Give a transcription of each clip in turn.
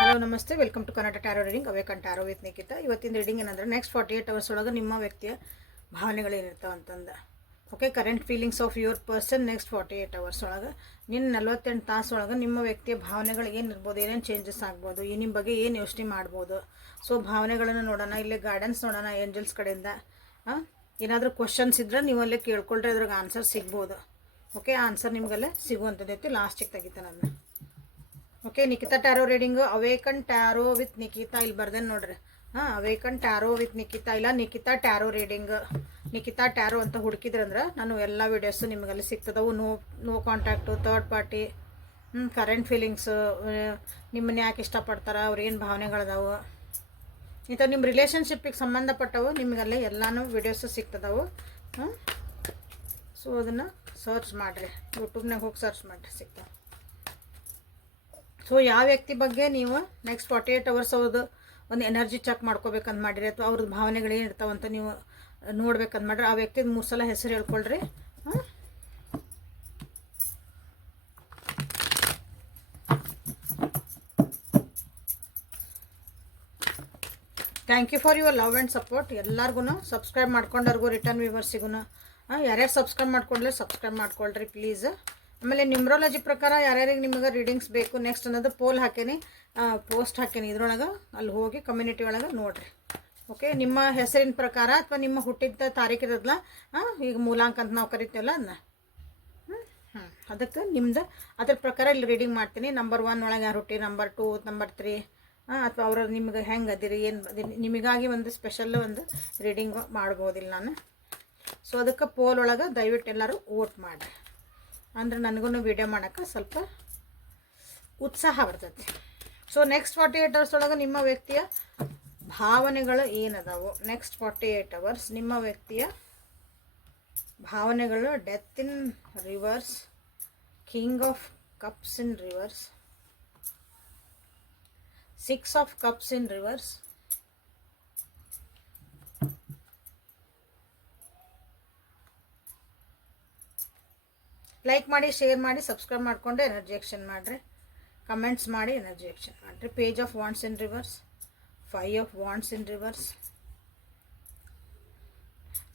Hello ನಮಸ್ತೆ. Welcome to Karnataka tarot reading awaken tarot with Nikhita ಇವತ್ತಿನ reading ಏನಂದ್ರೆ next forty eight hours ಒಳಗೆ ನಿಮ್ಮ ವ್ಯಕ್ತಿಯ ಭಾವನೆಗಳೇನಿರ್ತಾವೆ ಅಂತಂದು okay current feelings of your person next forty eight hours ಒಳಗೆ, ನಿನ್ನ ನಲವತ್ತೆಂಟು ತಾಸು ಒಳಗೆ ನಿಮ್ಮ ವ್ಯಕ್ತಿಯ ಭಾವನೆಗಳು ಏನು ಇರ್ಬೋದು ಏನೇನು ಚೇಂಜಸ್ ಆಗ್ಬೋದು, ಈ ನಿಮ್ಮ ಬಗ್ಗೆ ಏನು ಯೋಚನೆ ಮಾಡ್ಬೋದು. ಸೊ ಭಾವನೆಗಳನ್ನು ನೋಡೋಣ, ಇಲ್ಲಿ ಗಾರ್ಡನ್ಸ್ ನೋಡೋಣ ಏಂಜಲ್ಸ್ ಕಡೆಯಿಂದ ಏನಾದರೂ ಕ್ವಶನ್ಸ್ ಇದ್ರೆ ನೀವು ಅಲ್ಲೇ ಕೇಳ್ಕೊಳ್ರೆ ಅದ್ರಾಗ ಆನ್ಸರ್ ಸಿಗ್ಬೋದು. ಓಕೆ ಆನ್ಸರ್ ನಿಮಗಲ್ಲೇ ಸಿಗುವಂಥದ್ದೈತಿ ಲಾಸ್ಟಿಗೆ ತೆಗಿತೆ ನನ್ನ okay Nikhita tarot reading awaken tarot with Nikhita ಇಲ್ಲಿ ಬರ್ದೇನೆ ನೋಡ್ರಿ. ಹಾಂ ಅವೇಕನ್ ಟ್ಯಾರೋ ವಿತ್ ನಿಖಿತಾ ಇಲ್ಲ Nikhita tarot reading Nikhita tarot ಅಂತ ಹುಡುಕಿದ್ರಂದ್ರೆ ನಾನು ಎಲ್ಲ ವೀಡಿಯೋಸು ನಿಮಗಲ್ಲಿ ಸಿಗ್ತದವು. No no contact third party current feelings ನಿಮ್ಮನ್ನ ಯಾಕೆ ಇಷ್ಟಪಡ್ತಾರೆ ಅವ್ರೇನು ಭಾವನೆಗಳದಾವು. ಇಂಥ ನಿಮ್ಮ ರಿಲೇಷನ್ಶಿಪ್ಪಿಗೆ ಸಂಬಂಧಪಟ್ಟವು, ನಿಮಗಲ್ಲೇ ಎಲ್ಲನೂ ವೀಡಿಯೋಸು ಸಿಗ್ತದವು. ಹ್ಞೂ ಸೊ ಅದನ್ನು ಸರ್ಚ್ ಮಾಡಿರಿ. ಯೂಟ್ಯೂಬ್ನಾಗ ಹೋಗಿ ಸರ್ಚ್ ಮಾಡಿರಿ ಸಿಗ್ತಾವೆ ಸೊ ಯಾವ ವ್ಯಕ್ತಿ ಬಗ್ಗೆ ನೀವು ನೆಕ್ಸ್ಟ್ ಫಾರ್ಟಿ ಏಯ್ಟ್ ಅವರ್ಸ್ ಅವ್ರದ್ದು ಒಂದು ಎನರ್ಜಿ ಚೆಕ್ ಮಾಡ್ಕೋಬೇಕಂತ ಮಾಡಿರಿ ಅಥವಾ ಅವ್ರದ್ದು ಭಾವನೆಗಳು ಏನು ಇರ್ತಾವಂತ ನೀವು ನೋಡ್ಬೇಕಂತ ಮಾಡ್ರಿ, ಆ ವ್ಯಕ್ತಿದ ಮೂರು ಸಲ ಹೆಸರು ಹೇಳ್ಕೊಳ್ರಿ. Thank you for your love and support ಎಲ್ಲರಿಗೂ ಸಬ್ಸ್ಕ್ರೈಬ್ ಮಾಡ್ಕೊಂಡವ್ರಿಗೂ ರಿಟರ್ನ್ ವ್ಯೂವರ್ಸಿಗೂ ಯಾರ್ಯಾರು ಸಬ್ಸ್ಕ್ರೈಬ್ ಮಾಡ್ಕೊಂಡ್ರೆ ಸಬ್ಸ್ಕ್ರೈಬ್ ಮಾಡ್ಕೊಳ್ರಿ ಪ್ಲೀಸ್ ಆಮೇಲೆ ನ್ಯೂಮ್ರಾಲಜಿ ಪ್ರಕಾರ ಯಾರ್ಯಾರಿಗೆ ನಿಮಗೆ ರೀಡಿಂಗ್ಸ್ ಬೇಕು ನೆಕ್ಸ್ಟ್ ಅನ್ನೋದು ಪೋಲ್ ಹಾಕೇನಿ. ಪೋಸ್ಟ್ ಹಾಕೇನಿ ಇದ್ರೊಳಗೆ. ಅಲ್ಲಿ ಹೋಗಿ ಕಮ್ಯುನಿಟಿ ಒಳಗೆ ನೋಡಿರಿ. ಓಕೆ ನಿಮ್ಮ ಹೆಸರಿನ ಪ್ರಕಾರ ಅಥವಾ ನಿಮ್ಮ ಹುಟ್ಟಿದ ತಾರೀಕು ಇರೋದಲ್ಲ ಈಗ ಮೂಲಾಂಕ ಅಂತ ನಾವು ಕರಿತೀವಲ್ಲ ಅದನ್ನ ಅದಕ್ಕೆ ನಿಮ್ದು ಅದ್ರ ಪ್ರಕಾರ ಇಲ್ಲಿ ರೀಡಿಂಗ್ ಮಾಡ್ತೀನಿ. ನಂಬರ್ ಒನ್ ಒಳಗೆ ಯಾರು ಹುಟ್ಟಿ ನಂಬರ್ ಟೂ ನಂಬರ್ ತ್ರೀ ಅಥವಾ ಅವ್ರ ನಿಮ್ಗೆ ಹೆಂಗೆ ಅದಿರಿ, ಏನು ನಿಮಗಾಗಿ ಒಂದು ಸ್ಪೆಷಲ್ ಒಂದು ರೀಡಿಂಗ್ ಮಾಡ್ಬೋದಿಲ್ಲ ನಾನು. ಸೊ ಅದಕ್ಕೆ ಪೋಲ್ ಒಳಗೆ ದಯವಿಟ್ಟು ಎಲ್ಲರೂ ವೋಟ್ ಮಾಡಿರಿ. ಅಂದ್ರೆ ನನಗೂ ವಿಡಿಯೋ ಮಾಡೋಕ್ಕೆ ಸ್ವಲ್ಪ ಉತ್ಸಾಹ ಬರ್ತೈತಿ. So next forty eight hours ಒಳಗೆ ನಿಮ್ಮ ವ್ಯಕ್ತಿಯ ಭಾವನೆಗಳು ಏನದಾವು ನೆಕ್ಸ್ಟ್ ಫಾರ್ಟಿ ಏಯ್ಟ್ ಅವರ್ಸ್ ನಿಮ್ಮ ವ್ಯಕ್ತಿಯ ಭಾವನೆಗಳು death in reverse king of cups in reverse six of cups in reverse like ಮಾಡಿ ಶೇರ್ ಮಾಡಿ ಸಬ್ಸ್ಕ್ರೈಬ್ ಮಾಡಿಕೊಂಡು ಎನರ್ಜಿ ಎಕ್ಷನ್ ಮಾಡಿರಿ. ಕಮೆಂಟ್ಸ್ ಮಾಡಿ ಎನರ್ಜಿ ಎಕ್ಷನ್ ಮಾಡಿರಿ. Page of wands in reverse five of wands in reverse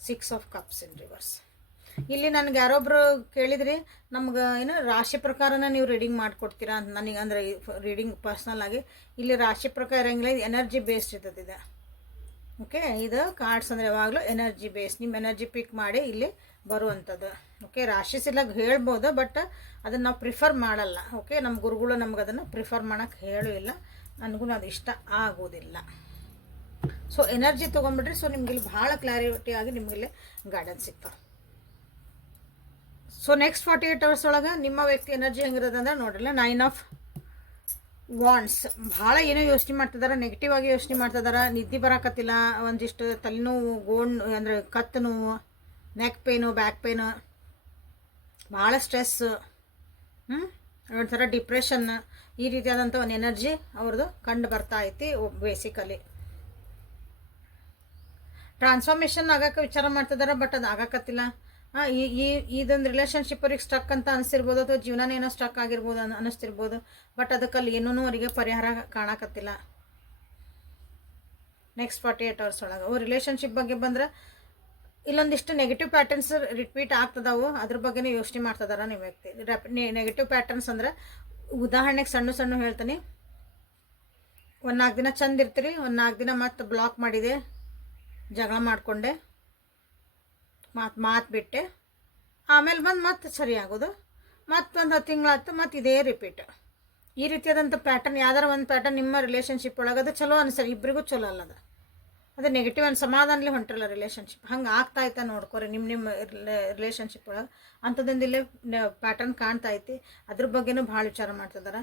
six of cups in reverse ಇಲ್ಲಿ ನನಗೆ ಯಾರೊಬ್ಬರು ಕೇಳಿದ್ರಿ, ನಮ್ಗೆ ಏನು ರಾಶಿ ಪ್ರಕಾರನ ನೀವು ರೀಡಿಂಗ್ ಮಾಡಿಕೊಡ್ತೀರಾ ಅಂತ ನನಗೆ, ಅಂದರೆ ರೀಡಿಂಗ್ ಪರ್ಸ್ನಲ್ ಆಗಿ, ಇಲ್ಲಿ ರಾಶಿ ಪ್ರಕಾರ ಇರಂಗಿಲ್ಲ, ಇದು ಎನರ್ಜಿ ಬೇಸ್ಡ್ ಇರ್ತದೆ ಓಕೆ ಇದು ಕಾರ್ಡ್ಸ್ ಅಂದರೆ ಯಾವಾಗಲೂ ಎನರ್ಜಿ ಬೇಸ್ ನಿಮ್ಮ ಎನರ್ಜಿ ಪಿಕ್ ಮಾಡಿ ಇಲ್ಲಿ ಬರುವಂಥದ್ದು ಓಕೆ ರಾಶಿ ಸಿಲಾಗ ಹೇಳ್ಬೋದು ಬಟ್ ಅದನ್ನು ನಾವು ಪ್ರಿಫರ್ ಮಾಡಲ್ಲ. ಓಕೆ ನಮ್ಮ ಗುರುಗಳು ನಮ್ಗೆ ಅದನ್ನು ಪ್ರಿಫರ್ ಮಾಡೋಕ್ಕೆ ಹೇಳೂ ಇಲ್ಲ. ನನಗೂ ಅದು ಇಷ್ಟ ಆಗೋದಿಲ್ಲ. ಸೊ ಎನರ್ಜಿ ತೊಗೊಂಡ್ಬಿಟ್ರಿ ಸೊ ನಿಮ್ಗೆ ಇಲ್ಲಿ ಭಾಳ ಕ್ಲಾರಿಟಿ ಆಗಿ ನಿಮಗಿಲ್ಲಿ ಗಾರ್ಡನ್ ಸಿಗ್ತಾವೆ so next forty eight hours ಒಳಗೆ ನಿಮ್ಮ ವ್ಯಕ್ತಿ ಎನರ್ಜಿ ಹೆಂಗಿರೋದಂದ್ರೆ ನೋಡ್ರಲ್ಲ ನೈನ್ ಆಫ್ ವಾಂಡ್ಸ್ ಭಾಳ ಏನೋ ಯೋಚನೆ ಮಾಡ್ತಿದಾರೆ ನೆಗೆಟಿವ್ ಆಗಿ ಯೋಚನೆ ಮಾಡ್ತಿದಾರೆ, ನಿದ್ದೆ ಬರಕತ್ತಿಲ್ಲ, ಒಂದಿಷ್ಟು ತಲೆನೋವು, ಗೋಣ್, ಅಂದರೆ ಕತ್ತು ನೋವು ನೆಕ್ ಪೇನು ಬ್ಯಾಕ್ ಪೇನು ಭಾಳ ಸ್ಟ್ರೆಸ್ ಹ್ಞೂ ಒಂಥರ ಡಿಪ್ರೆಷನ್ ಈ ರೀತಿಯಾದಂಥ ಒಂದು ಎನರ್ಜಿ ಅವ್ರದ್ದು ಕಂಡು ಬರ್ತಾ ಐತಿ ಬೇಸಿಕಲಿ ಟ್ರಾನ್ಸ್ಫಾರ್ಮೇಷನ್ ಆಗಕ್ಕೆ ವಿಚಾರ ಮಾಡ್ತಿದ್ದಾರೆ ಬಟ್ ಅದು ಆಗಕತ್ತಿಲ್ಲ. ಈ ಈ, ಇದೊಂದು ರಿಲೇಷನ್ಶಿಪ್ ಅವ್ರಿಗೆ ಸ್ಟಕ್ ಅಂತ ಅನಿಸಿರ್ಬೋದು, ಅಥವಾ ಜೀವನ ಏನೋ ಸ್ಟಕ್ ಆಗಿರ್ಬೋದು ಅನ್, ಅನ್ನಿಸ್ತಿರ್ಬೋದು ಬಟ್ ಅದಕ್ಕಲ್ಲಿ ಏನೂ ಅವರಿಗೆ ಪರಿಹಾರ ಕಾಣಕತ್ತಿಲ್ಲ. ನೆಕ್ಸ್ಟ್ ಫಾರ್ಟಿ ಏಟ್ ಅವರ್ಸ್ ಒಳಗೆ. ಅವ್ರ ರಿಲೇಷನ್ಶಿಪ್ ಬಗ್ಗೆ ಬಂದ್ರೆ ಇಲ್ಲೊಂದಿಷ್ಟು ನೆಗೆಟಿವ್ ಪ್ಯಾಟರ್ನ್ಸ್ ರಿಪೀಟ್ ಆಗ್ತದವು. ಅದ್ರ ಬಗ್ಗೆನೇ ಯೋಚನೆ ಮಾಡ್ತದಾರ ನೀವು ವ್ಯಕ್ತಿ. ನೆಗೆಟಿವ್ ಪ್ಯಾಟರ್ನ್ಸ್ ಅಂದ್ರೆ ಉದಾಹರಣೆಗೆ ಸಣ್ಣ ಸಣ್ಣ ಹೇಳ್ತೀನಿ. ಒಂದು ನಾಲ್ಕು ದಿನ ಚಂದ ಇರ್ತೀರಿ, ಒಂದು ನಾಲ್ಕು ದಿನ ಮತ್ತೆ ಬ್ಲಾಕ್ ಮಾಡಿದೆ, ಜಗಳ ಮಾಡಿಕೊಂಡೆ, ಮಾತು ಮಾತು ಬಿಟ್ಟೆ, ಆಮೇಲೆ ಬಂದು ಮತ್ತೆ ಸರಿ ಆಗೋದು. ಮತ್ತೊಂದು ಹತ್ತು ತಿಂಗಳಾಯ್ತು ಮತ್ತು ಇದೇ ರಿಪೀಟ್ ಈ ರೀತಿಯಾದಂಥ ಪ್ಯಾಟರ್ನ್ ಯಾವ್ದಾರ ಒಂದು ಪ್ಯಾಟರ್ನ್ ನಿಮ್ಮ ರಿಲೇಷನ್ಶಿಪ್ ಒಳಗೆ ಅದು ಚಲೋ ಅನ್ಸರಿ ಇಬ್ಬರಿಗೂ ಚಲೋ ಅಲ್ಲ ಅದು ನೆಗೆಟಿವ್ ಅನ್ ಸಮಾಧಾನಲ್ಲಿ ಹೊಂಟಿರಲ್ಲ ರಿಲೇಷನ್ಶಿಪ್ ಹಂಗೆ ಆಗ್ತಾ ಐತೆ ನೋಡ್ಕೊರಿ ನಿಮ್ಮ ನಿಮ್ಮ ರಿಲೇಷನ್ಶಿಪ್ ಒಳಗೆ. ಅಂಥದ್ದೊಂದಿಲ್ಲೇ ಪ್ಯಾಟರ್ನ್ ಕಾಣ್ತಾ ಐತಿ. ಅದ್ರ ಬಗ್ಗೆನೂ ಭಾಳ ವಿಚಾರ ಮಾಡ್ತಿದ್ದಾರೆ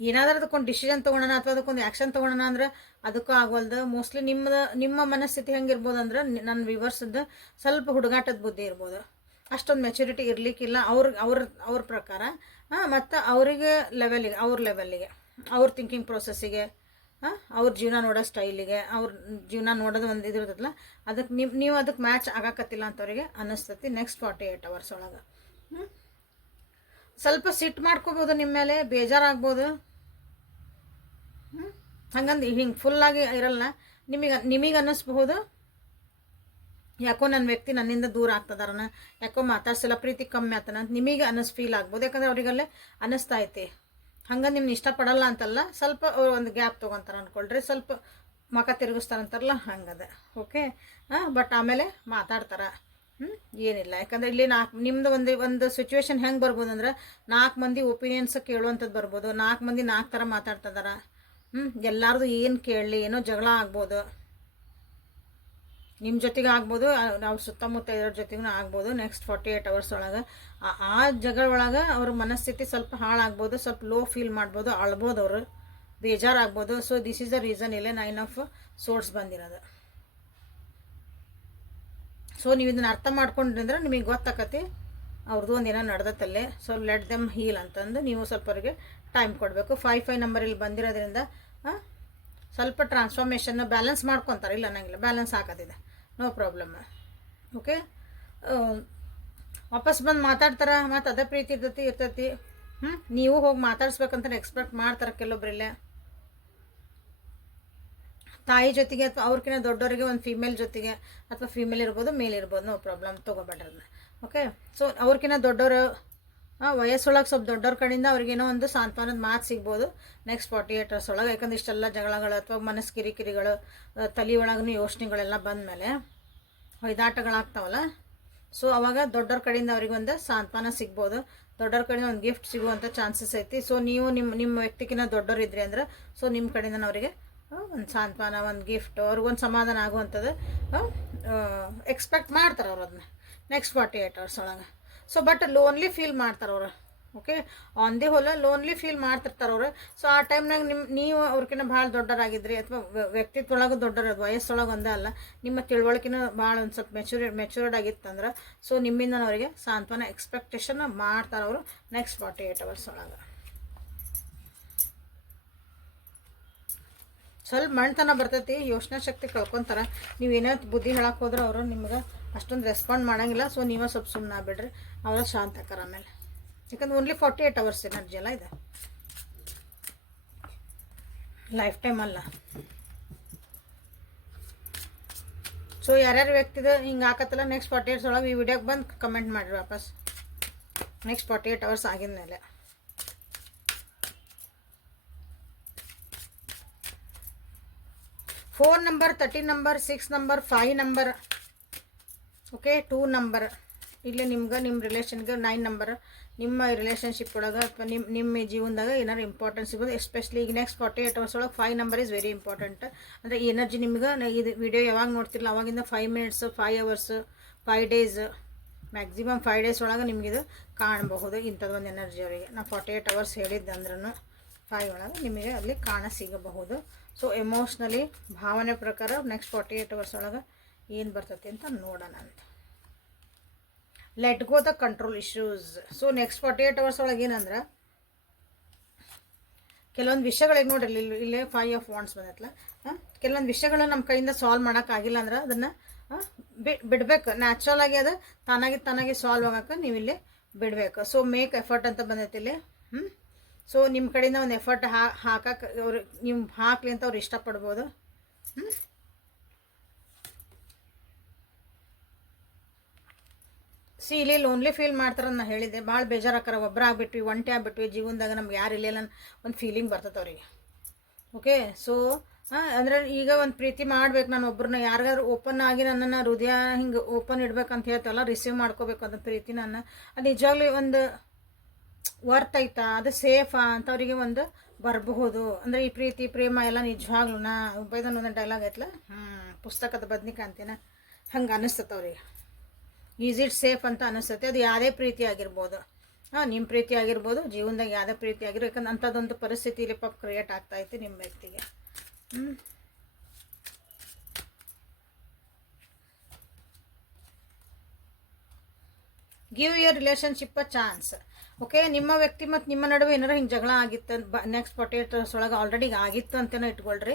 ಏನಾದ್ರೂ ಅದಕ್ಕೊಂದು ಡಿಸಿಷನ್ ತೊಗೊಳೋಣ ಅಥವಾ ಅದಕ್ಕೊಂದು ಆ್ಯಕ್ಷನ್ ತೊಗೊಳೋಣ ಅಂದ್ರೆ ಅದಕ್ಕೂ ಆಗವಲ್ದು ಮೋಸ್ಟ್ಲಿ ನಿಮ್ಮದ ನಿಮ್ಮ ಮನಸ್ಥಿತಿ ಹೆಂಗಿರ್ಬೋದು ಅಂದ್ರೆ ನನ್ನ ವಿವರ್ಸದ್ದು ಸ್ವಲ್ಪ ಹುಡುಗಾಟದ ಬುದ್ಧಿ ಇರ್ಬೋದು. ಅಷ್ಟೊಂದು ಮೆಚುರಿಟಿ ಇರಲಿಕ್ಕಿಲ್ಲ ಅವ್ರ ಅವ್ರ ಅವ್ರ ಪ್ರಕಾರ. ಮತ್ತು ಅವರಿಗೆ ಲೆವೆಲಿಗೆ ಅವ್ರ ಲೆವೆಲ್ಲಿಗೆ ಅವ್ರ ಥಿಂಕಿಂಗ್ ಪ್ರೊಸೆಸ್ಸಿಗೆ ಹಾಂ ಅವ್ರ ಜೀವನ ನೋಡೋ ಸ್ಟೈಲಿಗೆ, ಅವ್ರ ಜೀವನ ನೋಡೋದು ಒಂದು ಇದಿರ್ತದಲ್ಲ ಅದಕ್ಕೆ ನೀವು ನೀವು ಅದಕ್ಕೆ ಮ್ಯಾಚ್ ಆಗಾಕತ್ತಿಲ್ಲ ಅಂತವ್ರಿಗೆ ಅನ್ನಿಸ್ತತಿ ನೆಕ್ಸ್ಟ್ ಫಾರ್ಟಿ ಏಯ್ಟ್ ಅವರ್ಸ್ ಒಳಗೆ. ಹ್ಞೂ ಸ್ವಲ್ಪ ಸಿಟ್ಟು ಮಾಡ್ಕೋಬೋದು ನಿಮ್ಮ ಮೇಲೆ, ಬೇಜಾರಾಗ್ಬೋದು. ಹಂಗಂದು ಹಿಂಗೆ ಫುಲ್ಲಾಗಿ ಇರಲ್ಲ, ನಿಮಗೆ ನಿಮಗೆ ಅನ್ನಿಸ್ಬಹುದು? ಯಾಕೋ ನನ್ನ ವ್ಯಕ್ತಿ ನನ್ನಿಂದ ದೂರ ಆಗ್ತದಾರನ, ಯಾಕೋ ಮಾತಾಡ್ಸಲ್ಲ, ಪ್ರೀತಿ ಕಮ್ಮಿ ಆತನ ಅಂತ ನಿಮಗೆ ಅನ್ನಿಸ್ ಫೀಲ್ ಆಗ್ಬೋದು. ಯಾಕಂದ್ರೆ ಅವರಿಗಲ್ಲೇ ಅನ್ನಿಸ್ತಾ ಐತಿ. ಹಂಗೆ ನಿಮ್ನ ಇಷ್ಟಪಡಲ್ಲ ಅಂತಲ್ಲ, ಸ್ವಲ್ಪ ಒಂದು ಗ್ಯಾಪ್ ತೊಗೊತಾರೆ ಅಂದ್ಕೊಳ್ರಿ ಸ್ವಲ್ಪ ಮಕ ತಿರುಗಿಸ್ತಾರಂತಾರಲ್ಲ, ಹಂಗದ ಓಕೆ ಬಟ್ ಆಮೇಲೆ ಮಾತಾಡ್ತಾರೆ. ಹ್ಞೂ ಏನಿಲ್ಲ. ಯಾಕಂದ್ರೆ ಇಲ್ಲಿ ನಾಲ್ಕು ನಿಮ್ದು ಒಂದು ಒಂದು ಸಿಚುವೇಶನ್ ಹೆಂಗೆ ಬರ್ಬೋದು ಅಂದ್ರೆ ನಾಲ್ಕು ಮಂದಿ ಒಪಿನಿಯನ್ಸ್ ಕೇಳುವಂಥದ್ದು ಬರ್ಬೋದು. ನಾಲ್ಕು ಮಂದಿ ನಾಲ್ಕು ಥರ ಮಾತಾಡ್ತಿದ್ದಾರೆ ಹ್ಞೂ ಎಲ್ಲರದು ಏನು ಕೇಳಲಿ, ಏನೋ ಜಗಳ ಆಗ್ಬೋದು. ನಿಮ್ಮ ಜೊತೆಗೆ ಆಗ್ಬೋದು ನಾವು ಸುತ್ತಮುತ್ತ ಇರೋರ ಜೊತೆಗೂ ಆಗ್ಬೋದು ನೆಕ್ಸ್ಟ್ ಫಾರ್ಟಿ ಏಯ್ಟ್ ಅವರ್ಸ್ ಒಳಗೆ. ಆ- ಜಗಳ ಒಳಗೆ ಅವ್ರ ಮನಸ್ಥಿತಿ ಸ್ವಲ್ಪ ಹಾಳಾಗ್ಬೋದು, ಸ್ವಲ್ಪ ಲೋ ಫೀಲ್ ಮಾಡ್ಬೋದು, ಅಳ್ಬೋದು ಅವರು. ಬೇಜಾರಾಗ್ಬೋದು. So this is the reason ಇಲ್ಲೇ ನೈನ್ ಆಫ್ ಸೋರ್ಸ್ ಬಂದಿರೋದು. ಸೊ ನೀವು ಇದನ್ನ ಅರ್ಥ ಮಾಡ್ಕೊಂಡ್ರೆ ನಿಮಗೆ ಗೊತ್ತಾಕತಿ ಅವ್ರದ್ದು ಒಂದು ಏನೋ ನಡೆದತ್ತಲ್ಲೇ ಸೊ ಲೆಟ್ ದೆಮ್ ಹೀಲ್ ಅಂತಂದು ನೀವು ಸ್ವಲ್ಪ ಅವ್ರಿಗೆ ಟೈಮ್ ಕೊಡಬೇಕು. ಫೈವ್ ಫೈವ್ ನಂಬರ್ ಇಲ್ಲಿ ಬಂದಿರೋದ್ರಿಂದ ಸ್ವಲ್ಪ ಟ್ರಾನ್ಸ್ಫಾರ್ಮೇಷನ್ನ ಬ್ಯಾಲೆನ್ಸ್ ಮಾಡ್ಕೊತಾರೆ. ಇಲ್ಲ ಅನ್ನಂಗಿಲ್ಲ ಬ್ಯಾಲೆನ್ಸ್ ಹಾಕೋದಿದೆ ನೋ ಪ್ರಾಬ್ಲಮ್ ಓಕೆ ವಾಪಸ್ ಬಂದು ಮಾತಾಡ್ತಾರ? ಮತ್ತು ಅದೇ ಪ್ರೀತಿ ಇರ್ತೈತಿ ಇರ್ತೈತಿ. ಹ್ಞೂ ನೀವು ಹೋಗಿ ಮಾತಾಡ್ಸ್ಬೇಕಂತ ಎಕ್ಸ್ಪೆಕ್ಟ್ ಮಾಡ್ತಾರೆ ಕೆಲವೊಬ್ಬರಿಲ್ಲೇ ತಾಯಿ ಜೊತೆಗೆ ಅಥವಾ ಅವ್ರಕಿನ್ನ ದೊಡ್ಡವರಿಗೆ ಒಂದು ಫೀಮೇಲ್ ಜೊತೆಗೆ ಅಥವಾ ಫೀಮೇಲ್ ಇರ್ಬೋದು ಮೇಲ್ ಇರ್ಬೋದು ನೋ ಪ್ರಾಬ್ಲಮ್ ತೊಗೊಬೇಡ್ರಿ ಅದನ್ನ ಓಕೆ ಸೊ ಅವ್ರಕಿನ್ನ ದೊಡ್ಡವರು ವಯಸ್ಸೊಳಗೆ ಸ್ವಲ್ಪ ದೊಡ್ಡವ್ರ ಕಡೆಯಿಂದ ಅವ್ರಿಗೇನೋ ಒಂದು ಸಾಂತ್ವನದ ಮಾತು ಸಿಗ್ಬೋದು. ನೆಕ್ಸ್ಟ್ ಫಾರ್ಟಿ ಏಟ್ ಅವರ್ಸ್ ಒಳಗೆ, ಯಾಕಂದ್ರೆ ಇಷ್ಟೆಲ್ಲ ಜಗಳಗಳು ಅಥವಾ ಮನಸ್ಸು ಕಿರಿಕಿರಿಗಳು ತಲೆ ಒಳಗೂ ಯೋಚನೆಗಳೆಲ್ಲ ಬಂದಮೇಲೆ ಹೊಯ್ದಾಟಗಳಾಗ್ತಾವಲ್ಲ ಸೊ ಅವಾಗ ದೊಡ್ಡವ್ರ ಕಡೆಯಿಂದ ಅವ್ರಿಗೊಂದು ಸಾಂತ್ವನ ಸಿಗ್ಬೋದು. ದೊಡ್ಡವ್ರ ಕಡೆಯಿಂದ ಒಂದು ಗಿಫ್ಟ್ ಸಿಗುವಂಥ ಚಾನ್ಸಸ್ ಐತಿ. ಸೊ ನೀವು ನಿಮ್ಮ ನಿಮ್ಮ ವ್ಯಕ್ತಿಗಿನ ದೊಡ್ಡವ್ರು ಇದ್ರಿ ಅಂದ್ರೆ ಸೊ ನಿಮ್ಮ ಕಡೆಯಿಂದ ಅವರಿಗೆ ಒಂದು ಸಾಂತ್ವನ, ಒಂದು ಗಿಫ್ಟ್ ಅವ್ರಿಗೊಂದು ಸಮಾಧಾನ ಆಗುವಂಥದ್ದು ಎಕ್ಸ್ಪೆಕ್ಟ್ ಮಾಡ್ತಾರೆ ಅವ್ರು ಅದನ್ನ ನೆಕ್ಸ್ಟ್ ಫಾರ್ಟಿ ಏಟ್ ಅವರ್ಸ್ ಒಳಗೆ. ಸೊ ಬಟ್ ಲೋನ್ಲಿ ಫೀಲ್ ಮಾಡ್ತಾರೆ ಅವ್ರು. Okay on the whole lonely feel ಮಾಡ್ತಿರ್ತಾರೆ ಅವ್ರು. ಸೊ ಆ ಟೈಮ್ನಾಗ ನಿಮ್ಮ ನೀವು ಅವ್ರಕಿನ್ನ ಭಾಳ ದೊಡ್ಡರಾಗಿದ್ರಿ ಅಥವಾ ವ್ಯಕ್ತಿತ್ವೊಳಗೆ ದೊಡ್ಡರ ವಯಸ್ಸೊಳಗೆ ಒಂದೇ ಅಲ್ಲ, ನಿಮ್ಮ ತಿಳುವಳಿಕಿನ ಭಾಳ ಒಂದು ಸ್ವಲ್ಪ ಮೆಚೂರ್ ಆಗಿತ್ತಂದ್ರೆ ಸೊ ನಿಮ್ಮಿಂದ ಅವರಿಗೆ ಸಾಂತ್ವನ ಎಕ್ಸ್ಪೆಕ್ಟೇಷನ್ ಮಾಡ್ತಾರೆ ಅವರು ನೆಕ್ಸ್ಟ್ ಫಾರ್ಟಿ ಏಟ್ ಅವರ್ಸ್ ಒಳಗೆ. ಸ್ವಲ್ಪ ಮಣ್ತನ ಬರ್ತೈತಿ, ಯೋಚನಾ ಶಕ್ತಿ ಕಳ್ಕೊತಾರೆ. ನೀವು ಏನೇ ಬುದ್ಧಿ ಹೇಳಕ್ಕೆ ಹೋದ್ರೆ ಅವರು ನಿಮ್ಗೆ ಅಷ್ಟೊಂದು ರೆಸ್ಪಾಂಡ್ ಮಾಡೋಂಗಿಲ್ಲ ಸೊ ನೀವೇ ಸ್ವಲ್ಪ ಸುಮ್ಮನೆ ಆಗ್ಬಿಡ್ರಿ. ಅವರ ಶಾಂತ ಆಕಾರ ಆಮೇಲೆ ಯಾಕಂದ್ರೆ only forty eight hours energy ಅಲ್ಲ ಇದೆ. ಲೈಫ್ ಟೈಮ್ ಅಲ್ಲ. ಸೊ ಯಾರ್ಯಾರು ವ್ಯಕ್ತಿದ ಹಿಂಗೆ ಹಾಕತ್ತಲ್ಲ ನೆಕ್ಸ್ಟ್ ಫಾರ್ಟಿ ಏಟ್ಸ್ ಒಳಗೆ ಈ ವಿಡಿಯೋಗೆ ಬಂದು ಕಮೆಂಟ್ ಮಾಡಿರಿ ವಾಪಸ್. ನೆಕ್ಸ್ಟ್ ಫಾರ್ಟಿ ಏಟ್ ಅವರ್ಸ್ ಆಗಿದ ಮೇಲೆ. Four number thirteen number six number five number okay two number ಇಲ್ಲಿ ನಿಮ್ಗೆ ನಿಮ್ಮ ರಿಲೇಷನ್ಗೆ ನೈನ್ ನಂಬರ್ ನಿಮ್ಮ ರಿಲೇಷನ್ಶಿಪ್ ಒಳಗೆ ಅಥವಾ ನಿಮ್ಮ ನಿಮ್ಮ ಜೀವನದಾಗ ಏನಾರು ಇಂಪಾರ್ಟೆನ್ಸ್ ಸಿಗೋದು ಎಸ್ಪೆಷಲಿ ಈಗ ನೆಕ್ಸ್ಟ್ ಫಾರ್ಟಿ ಏಟ್ ಅವರ್ಸ್ ಒಳಗೆ five number is very important ಅಂದರೆ ಎನರ್ಜಿ ನಿಮ್ಗೆ ಇದು ವಿಡಿಯೋ ಯಾವಾಗ ನೋಡ್ತಿರಲ್ಲ ಅವಾಗಿಂದ five minutes five hours five days maximum five days ಒಳಗೆ ಇದು ಕಾಣಬಹುದು ಇಂಥದ್ದೊಂದು ಎನರ್ಜಿ ಅವರಿಗೆ. ನಾ ಫಾರ್ಟಿ ಏಟ್ ಅವರ್ಸ್ ಹೇಳಿದ್ದಂದ್ರೂ ಫೈವ್ ಒಳಗೆ ನಿಮಗೆ ಅಲ್ಲಿ ಕಾಣ ಸಿಗಬಹುದು. ಸೊ ಎಮೋಷ್ನಲಿ ಭಾವನೆ ಪ್ರಕಾರ ನೆಕ್ಸ್ಟ್ ಫಾರ್ಟಿ ಏಟ್ ಅವರ್ಸ್ ಒಳಗೆ ಏನು ಬರ್ತೈತಿ ಅಂತ ನೋಡೋಣ ಅಂತ let go the control issues so next forty eight hours ಒಳಗೆ ಏನಂದ್ರೆ, ಕೆಲವೊಂದು ವಿಷಯಗಳಿಗೆ ನೋಡ್ರಿ, ಇಲ್ಲಿ, ಇಲ್ಲೇ ಫೈವ್ ಆಫ್ ವಾಂಡ್ಸ್ ಬಂದೈತಲ್ಲ ಕೆಲವೊಂದು ವಿಷಯಗಳನ್ನ ನಮ್ಮ ಕೈಯಿಂದ ಸಾಲ್ವ್ ಮಾಡೋಕ್ಕಾಗಿಲ್ಲ ಅಂದ್ರೆ ಅದನ್ನು ಬಿಡಬೇಕು. ನ್ಯಾಚುರಲ್ ಆಗಿ ಅದು, ತಾನಾಗಿ ತಾನಾಗಿ ಸಾಲ್ವ್ ಆಗಕ್ಕೆ ನೀವು ಇಲ್ಲಿ ಬಿಡಬೇಕು. ಸೊ ಮೇಕ್ ಎಫರ್ಟ್ ಅಂತ ಬಂದೈತಿ ಇಲ್ಲಿ. ಹ್ಞೂ ಸೊ ನಿಮ್ಮ ಕಡೆಯಿಂದ ಒಂದು ಎಫರ್ಟ್ ಹಾಕಕ್ಕೆ ಅವ್ರು, ನೀವು ಹಾಕ್ಲಿ ಅಂತ ಅವ್ರು ಇಷ್ಟಪಡ್ಬೋದು. ಹ್ಞೂ ಸಿ, ಇಲ್ಲಿ ಲೋನ್ಲಿ ಫೀಲ್ ಮಾಡ್ತಾರೆ ನಾ ಹೇಳಿದ್ದೆ. ಭಾಳ ಬೇಜಾರಾಕಾರ ಒಬ್ಬರ ಆಗ್ಬಿಟ್ವಿ, ಒಂಟೆ ಆಗ್ಬಿಟ್ವಿ, ಜೀವನದಾಗ ನಮ್ಗೆ ಯಾರು ಇಲ್ಲ ಒಂದು ಫೀಲಿಂಗ್ ಬರ್ತದೆ ಅವ್ರಿಗೆ. ಓಕೆ ಸೊ ಅಂದ್ರೆ ಈಗ ಒಂದು ಪ್ರೀತಿ ಮಾಡ್ಬೇಕು ನಾನು ಒಬ್ಬರನ್ನ ಯಾರಿಗಾರು ಓಪನ್ ಆಗಿ ನನ್ನನ್ನು ಹೃದಯ ಹಿಂಗೆ ಓಪನ್ ಇಡ್ಬೇಕಂತ ಹೇಳ್ತಲ್ಲ ರಿಸೀವ್ ಮಾಡ್ಕೋಬೇಕು ಅಂತ ಪ್ರೀತಿ ನನ್ನ. ಅದು ನಿಜವಾಗ್ಲೂ ಒಂದು ವರ್ತ್ ಐತಾ? ಅದು ಸೇಫಾ ಅಂತ ಅವರಿಗೆ ಒಂದು ಬರಬಹುದು. ಅಂದರೆ ಈ ಪ್ರೀತಿ, ಪ್ರೇಮ ಎಲ್ಲ ನಿಜವಾಗ್ಲೂ ನಾ ಒಂದು ಡೈಲಾಗ್ ಐತಲ್ಲ ಹ್ಞೂ ಪುಸ್ತಕದ ಬದ್ನಿಕ ಅಂತೀನ? ಹಂಗೆ ಅನ್ನಿಸ್ತತ್ತವ್ರಿಗೆ ಈಸ್ ಇಟ್ ಸೇಫ್ ಅಂತ ಅನಿಸುತ್ತೆ? ಅದು ಯಾವುದೇ ಪ್ರೀತಿ ಆಗಿರ್ಬೋದು. ಹಾಂ ನಿಮ್ಮ ಪ್ರೀತಿ ಆಗಿರ್ಬೋದು, ಜೀವನದಾಗ ಯಾವುದೇ ಪ್ರೀತಿ ಆಗಿರೋ ಯಾಕಂದ್ರೆ ಅಂಥದ್ದೊಂದು ಪರಿಸ್ಥಿತಿ ಇಲ್ಲಿ ಪಾಪ ಕ್ರಿಯೇಟ್ ಆಗ್ತಾಯಿತ್ತು ನಿಮ್ಮ ವ್ಯಕ್ತಿಗೆ. ಹ್ಞೂ give your relationship a chance okay, ನಿಮ್ಮ ವ್ಯಕ್ತಿ ಮತ್ತು ನಿಮ್ಮ ನಡುವೆ ಏನಾರು ಹಿಂಗೆ ಜಗಳ ಆಗಿತ್ತು ಬ ನೆಕ್ಸ್ಟ್ ಪೊಟೇಟೋಸ್ ಒಳಗೆ ಆಲ್ರೆಡಿ ಆಗಿತ್ತು ಅಂತಲೇ ಇಟ್ಕೊಳ್ರಿ.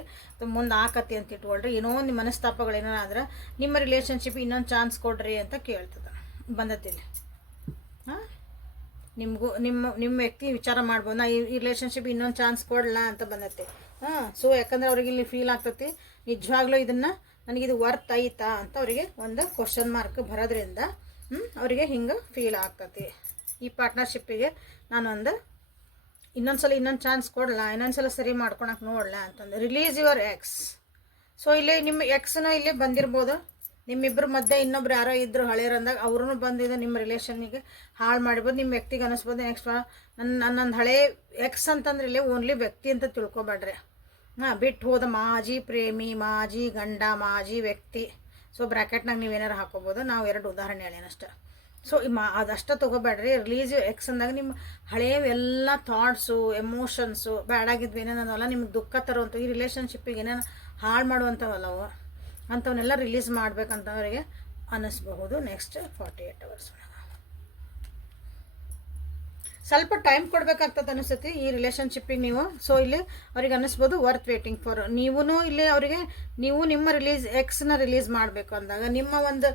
ಮುಂದೆ ಆಕತಿ ಅಂತ ಇಟ್ಕೊಳ್ರಿ. ಏನೋ ನಿಮ್ಮ ಮನಸ್ತಾಪಗಳು ಏನಾರ ಆದ್ರೆ ನಿಮ್ಮ ರಿಲೇಷನ್ಶಿಪ್ ಇನ್ನೊಂದು ಚಾನ್ಸ್ ಕೊಡ್ರಿ ಅಂತ ಕೇಳ್ತದೆ. ಬಂದತ್ತಿಲ್ಲಿ ಹಾಂ? ನಿಮಗೂ, ನಿಮ್ಮ ನಿಮ್ಮ ವ್ಯಕ್ತಿ ವಿಚಾರ ಮಾಡ್ಬೋದು. ನಾ ಈ ರಿಲೇಷನ್ಶಿಪ್ ಇನ್ನೊಂದು ಚಾನ್ಸ್ ಕೊಡಲ್ಲ ಅಂತ ಬಂದತ್ತೆ ಹಾಂ ಸೊ ಯಾಕಂದ್ರೆ ಅವ್ರಿಗೆ ಇಲ್ಲಿ ಫೀಲ್ ಆಗ್ತತಿ. ನಿಜವಾಗ್ಲೂ ಇದನ್ನು ನನಗಿದು ವರ್ತ್ ಐತಾ ಅಂತ ಅವರಿಗೆ ಒಂದು ಕ್ವಶನ್ ಮಾರ್ಕ್ ಬರೋದ್ರಿಂದ ಹ್ಞೂ ಅವರಿಗೆ ಹಿಂಗೆ ಫೀಲ್ ಆಗ್ತೈತಿ. ಈ ಪಾರ್ಟ್ನರ್ಶಿಪ್ಪಿಗೆ ನಾನು ಒಂದು ಇನ್ನೊಂದ್ಸಲ ಇನ್ನೊಂದು ಚಾನ್ಸ್ ಕೊಡಲ್ಲ, ಇನ್ನೊಂದ್ಸಲ ಸರಿ ಮಾಡ್ಕೊಳಕ್ಕೆ ನೋಡಲ್ಲ ಅಂತಂದು. ರಿಲೀಸ್ ಯುವರ್ ಎಕ್ಸ್ ಸೊ ಇಲ್ಲಿ ನಿಮ್ಮ ಎಕ್ಸ್ನ ಇಲ್ಲಿ ಬಂದಿರ್ಬೋದು. ನಿಮ್ಮಿಬ್ಬರ ಮಧ್ಯೆ ಇನ್ನೊಬ್ರು ಯಾರೋ ಇದ್ರು ಹಳೆಯರಂದಾಗ ಅವ್ರೂ ಬಂದಿದ್ದು ನಿಮ್ಮ ರಿಲೇಷನ್ನಿಗೆ ಹಾಳು ಮಾಡಿರ್ಬೋದು ನಿಮ್ಮ ವ್ಯಕ್ತಿಗೆ ಅನಿಸ್ಬೋದು. ನೆಕ್ಸ್ಟ್ ನನ್ನ ನನ್ನೊಂದು ಹಳೆ ಎಕ್ಸ್ ಅಂತಂದ್ರೆ ಇಲ್ಲಿ ಓನ್ಲಿ ವ್ಯಕ್ತಿ ಅಂತ ತಿಳ್ಕೊಬೇಡ್ರಿ. ಹಾಂ, ಬಿಟ್ಟು ಹೋದ ಮಾಜಿ ಪ್ರೇಮಿ, ಮಾಜಿ ಗಂಡ, ಮಾಜಿ ವ್ಯಕ್ತಿ. ಸೊ ಬ್ರ್ಯಾಕೆಟ್ನಾಗ ನೀವೇನಾರು ಹಾಕೋಬೋದು. ನಾವು ಎರಡು ಉದಾಹರಣೆ ಹೇಳೇನಷ್ಟೆ ಸೊ ಮಾ ಅದಷ್ಟೇ ತೊಗೋಬೇಡ್ರಿ. ರಿಲೀಸ್ ಎಕ್ಸ್ ಅಂದಾಗ ನಿಮ್ಮ ಹಳೆಯವೆಲ್ಲ ಥಾಟ್ಸು ಎಮೋಷನ್ಸು ಬ್ಯಾಡಾಗಿದ್ವಿ ಏನೇನಲ್ಲ ನಿಮ್ಗೆ ದುಃಖ ತರುವಂಥ ಈ ರಿಲೇಷನ್ಶಿಪ್ಪಿಗೆ ಏನೇನು ಹಾಳು ಮಾಡುವಂಥವಲ್ಲವು ಅಂಥವನ್ನೆಲ್ಲ ರಿಲೀಸ್ ಮಾಡ್ಬೇಕಂತವರಿಗೆ ಅನ್ನಿಸ್ಬಹುದು. ನೆಕ್ಸ್ಟ್ ಫಾರ್ಟಿ ಏಯ್ಟ್ ಅವರ್ಸ್ ಒಳಗೆ ಸ್ವಲ್ಪ ಟೈಮ್ ಕೊಡಬೇಕಾಗ್ತದೆ ಅನಿಸುತ್ತೆ ಈ ರಿಲೇಷನ್ಶಿಪ್ಪಿಗೆ ನೀವು. ಸೊ ಇಲ್ಲಿ ಅವ್ರಿಗೆ ಅನ್ನಿಸ್ಬೋದು ವರ್ತ್ ವೇಟಿಂಗ್ ಫಾರ್ ನೀವೂ ಇಲ್ಲಿ ಅವರಿಗೆ, ನೀವು ನಿಮ್ಮ ರಿಲೀಸ್ ಎಕ್ಸ್ನ ರಿಲೀಸ್ ಮಾಡಬೇಕು ಅಂದಾಗ, ನಿಮ್ಮ ಒಂದು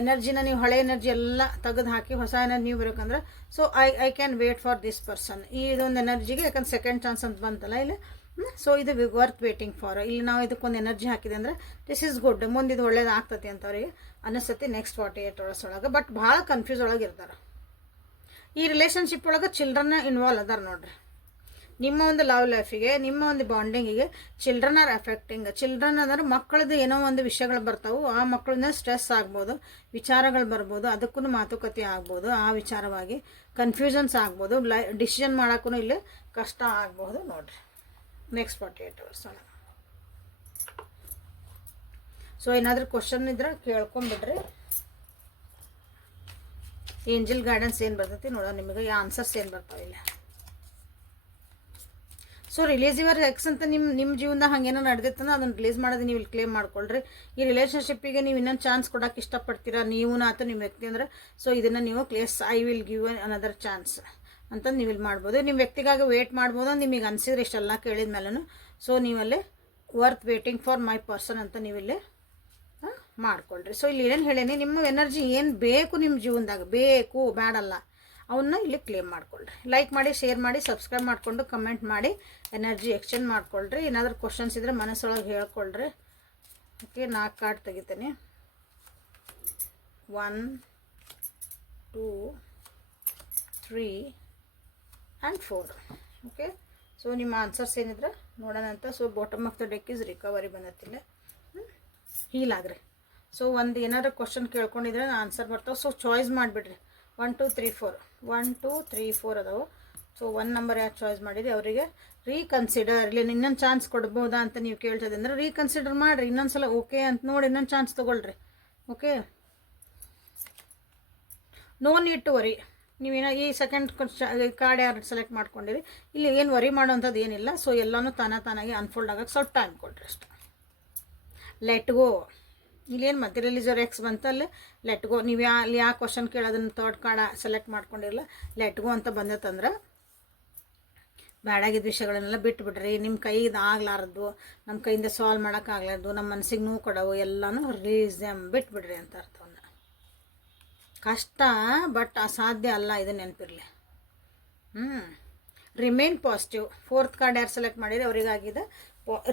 ಎನರ್ಜಿನ ನೀವು, ಹಳೆ ಎನರ್ಜಿ ಎಲ್ಲ ತೆಗೆದು ಹಾಕಿ, ಹೊಸ ಎನರ್ಜಿ ನೀವು ಬರಬೇಕಂದ್ರೆ so I I can wait for this person ಈ ಇದೊಂದು ಎನರ್ಜಿಗೆ ಯಾಕಂದ್ರೆ ಸೆಕೆಂಡ್ ಚಾನ್ಸ್ ಅಂತ ಬಂತಲ್ಲ ಇಲ್ಲಿ. ಸೊ ಇದು ವರ್ತ್ ವೇಟಿಂಗ್ ಫಾರ್ ಇಲ್ಲಿ ನಾವು ಇದಕ್ಕೊಂದು ಎನರ್ಜಿ ಹಾಕಿದೆ ಅಂದರೆ ದಿಸ್ ಇಸ್ ಗುಡ್ ಮುಂದೆ ಇದು ಒಳ್ಳೇದು ಆಗ್ತತಿ ಅಂತ ಅವರಿಗೆ ಅನಿಸ್ತತಿ ನೆಕ್ಸ್ಟ್ ಫಾರ್ಟಿ ಏಟ್ ಒಳಗೆ. ಬಟ್ ಭಾಳ ಕನ್ಫ್ಯೂಸ್ ಒಳಗೆ ಇರ್ತಾರೆ. ಈ ರಿಲೇಷನ್ಶಿಪ್ ಒಳಗೆ ಚಿಲ್ಡ್ರನ್ನ ಇನ್ವಾಲ್ವ್ ಅದಾರ ನೋಡ್ರಿ. ನಿಮ್ಮ ಒಂದು ಲವ್ ಲೈಫಿಗೆ ನಿಮ್ಮ ಒಂದು ಬಾಂಡಿಂಗಿಗೆ ಚಿಲ್ಡ್ರನ್ ಆರ್ ಎಫೆಕ್ಟಿಂಗ್ ಚಿಲ್ಡ್ರನ್ ಅಂದ್ರೆ ಮಕ್ಕಳದ್ದು ಏನೋ ಒಂದು ವಿಷಯಗಳು ಬರ್ತಾವೆ, ಆ ಮಕ್ಕಳನ್ನ ಸ್ಟ್ರೆಸ್ ಆಗ್ಬೋದು, ವಿಚಾರಗಳು ಬರ್ಬೋದು, ಅದಕ್ಕೂ ಮಾತುಕತೆ ಆಗ್ಬೋದು, ಆ ವಿಚಾರವಾಗಿ ಕನ್ಫ್ಯೂಷನ್ಸ್ ಆಗ್ಬೋದು, ಲೈ ಡಿಸಿಷನ್ ಮಾಡೋಕ್ಕೂ ಇಲ್ಲಿ ಕಷ್ಟ ಆಗ್ಬೋದು ನೋಡ್ರಿ. ನೆಕ್ಸ್ಟ್ ಫಾರ್ಟಿ ಏಟ್ ಅವರ್ಸ್ ಒಳಗೆ ಸೊ ಏನಾದರೂ ಕ್ವಶನ್ ಇದ್ರೆ ಕೇಳ್ಕೊಂಬಿಡ್ರಿ ಏಂಜಲ್ ಗೈಡೆನ್ಸ್ ಏನು ಬರ್ತೈತಿ ನೋಡೋ ನಿಮಗೆ ಆನ್ಸರ್ಸ್ ಏನು ಬರ್ತಾವೆ ಇಲ್ಲ. ಸೊ ರಿಲೀಸ್ ಯುವರ್ ಎಕ್ಸ್ ಅಂತ ನಿಮ್ಮ ನಿಮ್ಮ ಜೀವನದಾಗ ಹಂಗೇನೋ ನಡೆದಿತ್ತಂದ್ರೆ ಅದನ್ನು ರಿಲೀಸ್ ಮಾಡೋದು ನೀವು ಇಲ್ಲಿ ಕ್ಲೇಮ್ ಮಾಡ್ಕೊಳ್ರಿ. ಈ ರಿಲೇಷನ್ಶಿಪ್ಪಿಗೆ ನೀವು ಇನ್ನೊಂದು ಚಾನ್ಸ್ ಕೊಡೋಕೆ ಇಷ್ಟಪಡ್ತೀರಾ? ನೀವು ಆತ ನಿಮ್ಮ ವ್ಯಕ್ತಿ ಅಂದ್ರೆ? ಸೊ ಇದನ್ನು ನೀವು ಕ್ಲೇಸ್ I will give another chance ಅಂತ ನೀವು ಇಲ್ಲಿ ಮಾಡ್ಬೋದು. ನಿಮ್ಮ ವ್ಯಕ್ತಿಗಾಗಿ ವೇಟ್ ಮಾಡ್ಬೋದು ನಿಮಗೆ ಅನಿಸಿದ್ರೆ ಇಷ್ಟೆಲ್ಲ ಕೇಳಿದ ಮೇಲೂ so ನೀವಲ್ಲೇ worth waiting for my person ಅಂತ ನೀವಿಲ್ಲೇ ಮಾಡ್ಕೊಳ್ರಿ ಸೊ ಇಲ್ಲಿ ಏನೇನು ಹೇಳೇನಿ, ನಿಮ್ಮ ಎನರ್ಜಿ ಏನು ಬೇಕು ನಿಮ್ಮ ಜೀವನದಾಗ, ಬೇಕು ಬೇಡಲ್ಲ ಅವನ್ನ ಇಲ್ಲಿ ಕ್ಲೇಮ್ ಮಾಡ್ಕೊಳ್ರಿ ಲೈಕ್ ಮಾಡಿ ಶೇರ್ ಮಾಡಿ ಸಬ್ಸ್ಕ್ರೈಬ್ ಮಾಡಿಕೊಂಡು ಕಮೆಂಟ್ ಮಾಡಿ ಎನರ್ಜಿ ಎಕ್ಸ್ಚೇಂಜ್ ಮಾಡ್ಕೊಳ್ರಿ. ಏನಾದರೂ ಕ್ವಶನ್ಸ್ ಇದ್ದರೆ ಮನಸ್ಸೊಳಗೆ ಹೇಳ್ಕೊಳ್ರಿ. ಓಕೆ ನಾಲ್ಕು card ತೆಗಿತೇನೆ. One two three and four okay so ನಿಮ್ಮ ಆನ್ಸರ್ಸ್ ಏನಿದ್ರೆ ನೋಡೋಣ ಅಂತ so bottom of the deck is recovery ಬಂದತ್ತಿಲ್ಲ heal ಆಗ್ರಿ. ಸೊ ಒಂದು ಏನಾದ್ರು ಕ್ವಶನ್ ಕೇಳ್ಕೊಂಡಿದ್ರೆ ಆನ್ಸರ್ ಬರ್ತಾವೆ so choice ಮಾಡಿಬಿಡ್ರಿ. One two three four one two three four ಅದಾವೆ. ಸೊ ಒನ್ ನಂಬರ್ ಯಾಕೆ ಚಾಯ್ಸ್ ಮಾಡಿದ್ರಿ? ಅವರಿಗೆ ರೀಕನ್ಸಿಡರ್ ಇಲ್ಲಿ ಇನ್ನೊಂದು ಚಾನ್ಸ್ ಕೊಡ್ಬೋದಾ ಅಂತ ನೀವು ಕೇಳ್ತದೆ ಅಂದರೆ ರೀಕನ್ಸಿಡರ್ ಮಾಡಿರಿ. ಇನ್ನೊಂದು ಸಲ ಓಕೆ ಅಂತ ನೋಡಿ ಇನ್ನೊಂದು ಚಾನ್ಸ್ ತೊಗೊಳ್ರಿ. Okay no need to worry ನೀವೇನೋ ಈ ಸೆಕೆಂಡ್ ಕಾರ್ಡ್ ಯಾರು ಸೆಲೆಕ್ಟ್ ಮಾಡ್ಕೊಂಡಿರಿ? ಇಲ್ಲಿ ಏನು ವರಿ ಮಾಡೋವಂಥದ್ದು ಏನಿಲ್ಲ. ಸೊ ಎಲ್ಲನೂ ತಾನ ತಾನಾಗಿ ಅನ್ಫೋಲ್ಡ್ ಆಗೋಕ್ಕೆ ಸ್ವಲ್ಪ ಟೈಮ್ ಕೊಡ್ರಿ ಅಷ್ಟೆ. ಲೆಟ್ ಗೋ ಇಲ್ಲೇನು ಮಟೀರಿಯಲಿಸರ್ ಎಕ್ಸ್ ಬಂತಲ್ಲಿ ಲೆಟ್ ಗೋ ನೀವು ಯಾ ಅಲ್ಲಿ ಯಾವ ಕ್ವಶನ್ ಕೇಳೋದನ್ನ ತರ್ಡ್ ಕಾರ್ಡ ಸೆಲೆಕ್ಟ್ ಮಾಡ್ಕೊಂಡಿರಲ್ಲ ಲೆಟ್ ಗೋ ಅಂತ ಬಂದತ್ತಂದ್ರೆ ಬ್ಯಾಡಾಗಿದ್ದ ವಿಷಯಗಳನ್ನೆಲ್ಲ ಬಿಟ್ಬಿಡ್ರಿ ನಿಮ್ಮ ಕೈಗೆ ಆಗ್ಲಾರ್ದು ನಮ್ಮ ಕೈಯಿಂದ ಸಾಲ್ವ್ ಮಾಡೋಕ್ಕಾಗ್ಲಾರ್ದು ನಮ್ಮ ಮನಸ್ಸಿಗೆ ನೋವು ಕೊಡವು, ಎಲ್ಲನೂ ರಿಲೀಸ್ ಬಿಟ್ಬಿಡ್ರಿ ಅಂತ ಅರ್ಥವನ್ನ ಕಷ್ಟ ಬಟ್ ಅಸಾಧ್ಯ ಅಲ್ಲ ಇದು ನೆನಪಿರಲಿ. ಹ್ಞೂ ರಿಮೇನ್ ಪಾಸಿಟಿವ್ ಫೋರ್ತ್ ಕಾರ್ಡ್ ಯಾರು ಸೆಲೆಕ್ಟ್ ಮಾಡಿದ್ರೆ ಅವರಿಗಾಗಿದೆ.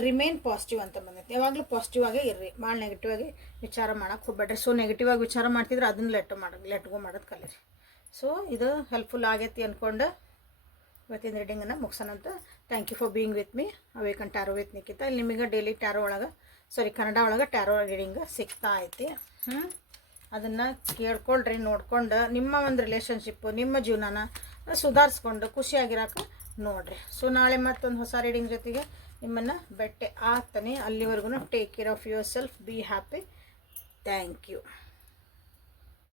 ರಿಮೇನ್ ಪಾಸಿಟಿವ್ ಅಂತ ಬಂದೈತೆ. ಯಾವಾಗಲೂ ಪಾಸಿಟಿವ್ ಆಗೇ ಇರ್ರಿ. ಭಾಳ ನೆಗೆಟಿವ್ ಆಗಿ ವಿಚಾರ ಮಾಡೋಕ್ಕೆ ಹೋಗ್ಬೇಡ್ರಿ. ಸೊ ನೆಗೆಟಿವ್ ಆಗಿ ವಿಚಾರ ಮಾಡ್ತಿದ್ರೆ ಅದನ್ನ ಲೆಟ್ ಮಾಡೋದು ಲೆಟ್ ಗೋ ಮಾಡೋದು ಕಲೀರಿ ಸೊ ಇದು ಹೆಲ್ಪ್ಫುಲ್ ಆಗೈತಿ ಅಂದ್ಕೊಂಡು ಇವತ್ತಿನ ರೀಡಿಂಗನ್ನು ಮುಗಿಸೋಣಂತ thank you for being with me awaken tarot with Nikhita ಇಲ್ಲಿ ನಿಮಗೆ ಡೈಲಿ ಟ್ಯಾರೋ ಒಳಗೆ ಸಾರಿ ಕನ್ನಡ ಒಳಗೆ ಟ್ಯಾರೋ ರೀಡಿಂಗ್ ಸಿಗ್ತಾ ಐತಿ. ಹ್ಞೂ ಅದನ್ನು ಕೇಳ್ಕೊಳ್ರಿ, ನೋಡ್ಕೊಂಡು ನಿಮ್ಮ ಒಂದು ರಿಲೇಷನ್ಶಿಪ್ಪು ನಿಮ್ಮ ಜೀವನನ ಸುಧಾರಿಸ್ಕೊಂಡು ಖುಷಿಯಾಗಿರೋಕೆ ನೋಡಿರಿ. ಸೊ ನಾಳೆ ಮತ್ತೊಂದು ಹೊಸ ರೀಡಿಂಗ್ ಜೊತೆಗೆ ನಿಮ್ಮನ್ನು ಬೆಟ್ಟೆ ಆಗ್ತಾನೆ. ಅಲ್ಲಿವರೆಗೂ take care of yourself be happy thank you